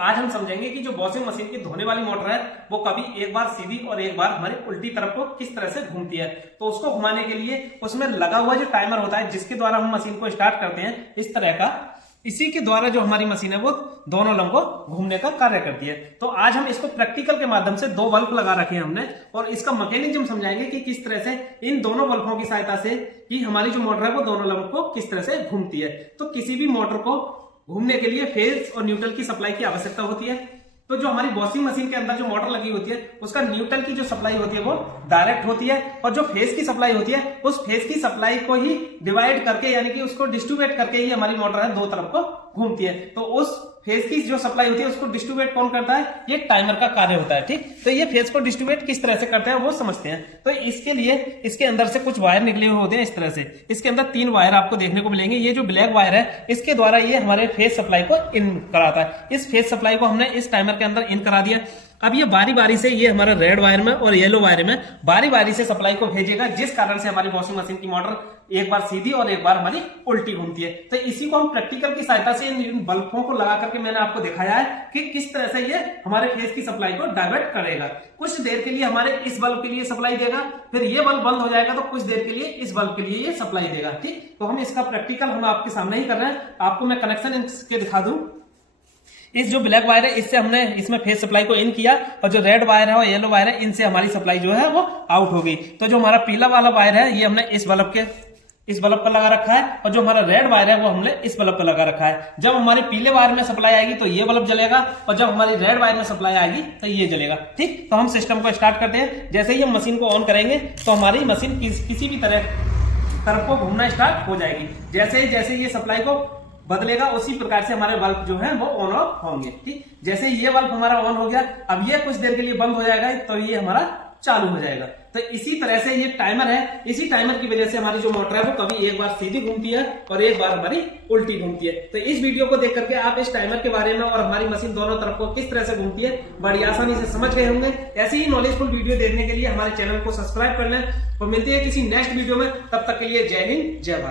आज हम समझेंगे कि जो वॉशिंग मशीन की धोने वाली मोटर है वो कभी एक बार सीधी और एक बार हमारी उल्टी तरफ को किस तरह से घूमती है। तो उसको घुमाने के लिए उसमें लगा हुआ जो टाइमर होता है जिसके द्वारा हम मशीन को स्टार्ट करते हैं इस तरह का, इसी के द्वारा जो हमारी मशीन है वो दोनों लंबों घूमने का कार्य करती है। तो आज हम इसको प्रैक्टिकल के माध्यम से दो बल्ब लगा रखे हैं हमने और इसका मैकेनिज्म समझाएंगे कि किस तरह से इन दोनों बल्बों की सहायता से कि हमारी जो मोटर है वो दोनों लंब को किस तरह से घूमती है। तो किसी भी मोटर को घूमने के लिए फेज और न्यूट्रल की सप्लाई की आवश्यकता होती है। तो जो हमारी वॉशिंग मशीन के अंदर जो मोटर लगी होती है उसका न्यूट्रल की जो सप्लाई होती है वो डायरेक्ट होती है और जो फेज की सप्लाई होती है उस फेज की सप्लाई को ही डिवाइड करके यानी कि उसको डिस्ट्रीब्यूट करके ही हमारी मोटर है दो तरफ को घूमती है। तो उस फेज की जो सप्लाई होती है उसको डिस्ट्रीब्यूट कौन करता है? ये टाइमर का कार्य होता है। ठीक, तो ये फेज को डिस्ट्रीब्यूट किस तरह से करते हैं वो समझते हैं। तो इसके लिए इसके अंदर से कुछ वायर निकले हुए होते हैं इस तरह से। इसके अंदर 3 वायर आपको देखने को मिलेंगे। ये जो ब्लैक वायर है इसके द्वारा ये हमारे फेज सप्लाई को इन कराता है। इस फेज सप्लाई को हमने इस टाइमर के अंदर इन करा दिया। अब ये बारी बारी से ये हमारा रेड वायर में और येलो वायर में बारी बारी से सप्लाई को भेजेगा, जिस कारण से हमारी वॉशिंग मशीन की मोटर एक बार सीधी और एक बार हमारी उल्टी घूमती है। तो इसी को हम प्रैक्टिकल की सहायता से इन बल्बों को लगा करके मैंने आपको दिखाया है कि किस तरह से ये हमारे फेज की सप्लाई को डाइवर्ट करेगा। कुछ देर के लिए हमारे इस बल्ब के लिए सप्लाई देगा, फिर ये बल्ब बंद हो जाएगा तो कुछ देर के लिए इस बल्ब के लिए ये सप्लाई देगा। ठीक, तो हम इसका प्रैक्टिकल हम आपके सामने ही कर रहे हैं। आपको मैं कनेक्शन इसके दिखा दूं। इस जो ब्लैक वायर है इससे हमने इसमें फेज सप्लाई को इन किया और जो रेड वायर है और येलो वायर है इनसे हमारी सप्लाई जो है वो आउट हो गई। तो जो हमारा पीला वाला वायर है ये हमने इस बल्ब पर लगा रखा है और जो हमारा रेड वायर है वो हमने इस बल्ब पर लगा रखा है। जब हमारी पीले वायर में सप्लाई आएगी तो ये बल्ब जलेगा और जब हमारी रेड वायर में सप्लाई आएगी तो ये जलेगा। ठीक, तो हम सिस्टम को स्टार्ट करते हैं। जैसे ही हम मशीन को ऑन करेंगे तो हमारी मशीन किसी भी तरफ को घूमना स्टार्ट हो जाएगी। जैसे ये सप्लाई को बदलेगा उसी प्रकार से हमारे बल्ब जो है वो ऑन ऑफ होंगे। ठीक, जैसे ये बल्ब हमारा ऑन हो गया, अब ये कुछ देर के लिए बंद हो जाएगा तो ये हमारा चालू हो जाएगा। तो इसी तरह से ये टाइमर है, इसी टाइमर की वजह से हमारी जो मोटर है वो कभी एक बार सीधी घूमती है और एक बार हमारी उल्टी घूमती है। तो इस वीडियो को देख करके आप इस टाइमर के बारे में और हमारी मशीन दोनों तरफ को किस तरह से घूमती है बड़ी आसानी से समझ गए होंगे। ऐसे ही नॉलेजफुल वीडियो देखने के लिए हमारे चैनल को सब्सक्राइब कर लें और मिलते हैं किसी नेक्स्ट वीडियो में। तब तक के लिए जय हिंद, जय भारत।